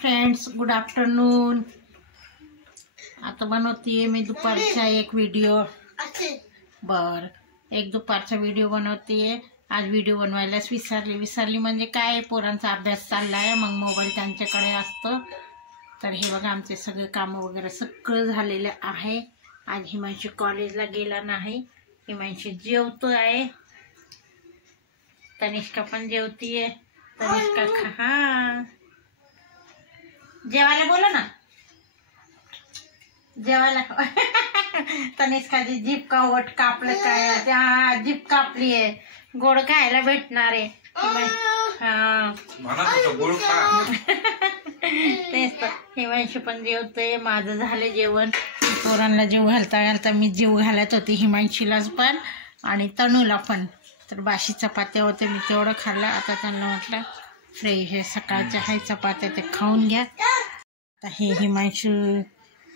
Friends, good afternoon. आता बनवते मी दुपारचा एक व्हिडिओ। एक दुपारचा व्हिडिओ बनवते। आज व्हिडिओ बनवायलाच विसरली म्हणजे काय, पोरांचा अभ्यास चाललाय, मग मोबाईल त्यांच्याकडे असतो। तर हे बघा, आमचे सगळे काम वगैरे सगळं झालेलं आहे। आज हिमांशू कॉलेजला गेला नाही, हिमांशू जेवतो आहे, तनिष्का पण जेवतीये। तनिष्का हा जेवायला बोला ना, जेवायला। तनिष्काची जीभ कावट कापलं काय, त्या जीभ कापली आहे, गोड खायला भेटणार आहे। तेच तर, हिमांशू पण जेवतोय, माझं झालं जेवण। पोरांना जीव घालता मी जीव घालत होते, हिमांशूलाच पण आणि तनूला पण। तर बाशी चपात्या होते, मी तेवढं खाल्लं। आता त्यांना म्हटलं फ्रेश आहे, सकाळच्या आहे चपात्या, ते खाऊन घ्या। आता हे हिमांशू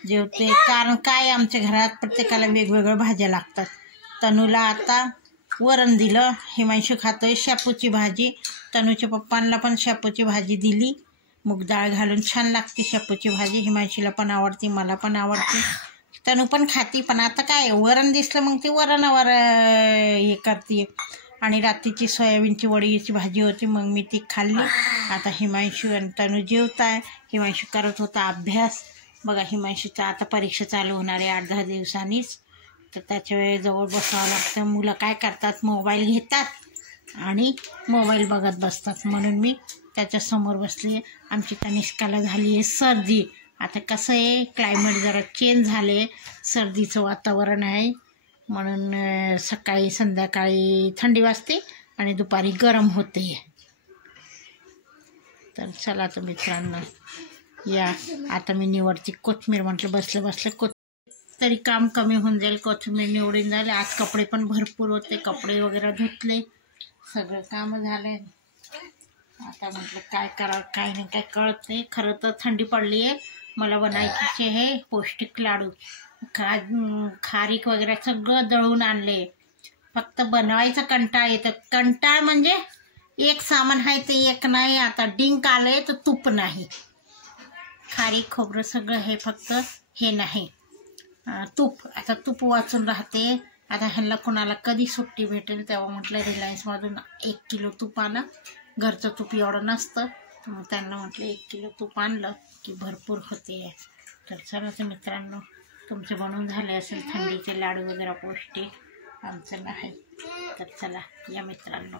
जेवते, कारण काय आमच्या घरात प्रत्येकाला वेगवेगळ्या भाज्या लागतात। तनूला आता वरण दिलं, हिमांशू खातोय शेपूची भाजी। तनूच्या पप्पांना पण शेपूची भाजी दिली, मूग डाळ घालून छान लागते शेपूची भाजी। हिमांशूला पण आवडते, मला पण आवडते, तनू पण खाती। पण आता काय, वरण दिसलं मग ती वरणावर हे करते। आणि रात्रीची सोयाबीनची वडीची भाजी होती, मग मी ती खाल्ली। आता हिमांशू आणि तनू जेवताय। हिमांशू करत होता अभ्यास। बघा, हिमांशूचा आता परीक्षा चालू होणार आहे 8-10 दिवसांनीच, तर त्याच्या वेळेस जवळ बसावं लागतं। मुलं काय करतात, मोबाईल घेतात आणि मोबाईल बघत बसतात, म्हणून मी त्याच्यासमोर बसली आहे। आमची तनिष्काला झाली आहे सर्दी। आता कसं आहे, क्लायमेट जरा चेंज झाले, सर्दीचं वातावरण आहे, म्हणून सकाळी संध्याकाळी थंडी वाजते आणि दुपारी गरम होते। तर चला तर मित्रांनो, या आता मी निवडते कोथिंबीर। म्हटलं बसलं तरी काम कमी होऊन जाईल, कोथिंबीर निवडून जाईल। आज कपडे पण भरपूर होते, कपडे वगैरे धुतले, सगळं काम झाले। आता म्हटलं काय करावं, काय नाही, काय कळत नाही। खरं तर थंडी पडली आहे, मला बनायचे हे पौष्टिक लाडू, खारीक वगैरे सगळं दळून आणले, फक्त बनवायचं कंटाळ येतं। कंटाळ म्हणजे एक सामान आहे ते एक नाही, आता डिंक आले तर तूप नाही, खारीक खोबरं सगळं हे, फक्त हे नाही तूप। आता तूप वाचून राहते। आता ह्यांना कोणाला कधी सुट्टी भेटेल तेव्हा म्हटलं रिलायन्समधून 1 किलो तूप आणा, घरचं तूप एवढं नसतं, मग त्यांना म्हटलं 1 किलो तूप आणलं की भरपूर होते। तर चला तर मित्रांनो, तुमचे बनवून झाले असेल थंडीचे लाडू वगैरे पौष्टिक, आमचं नाही। तर चला या मित्रांनो।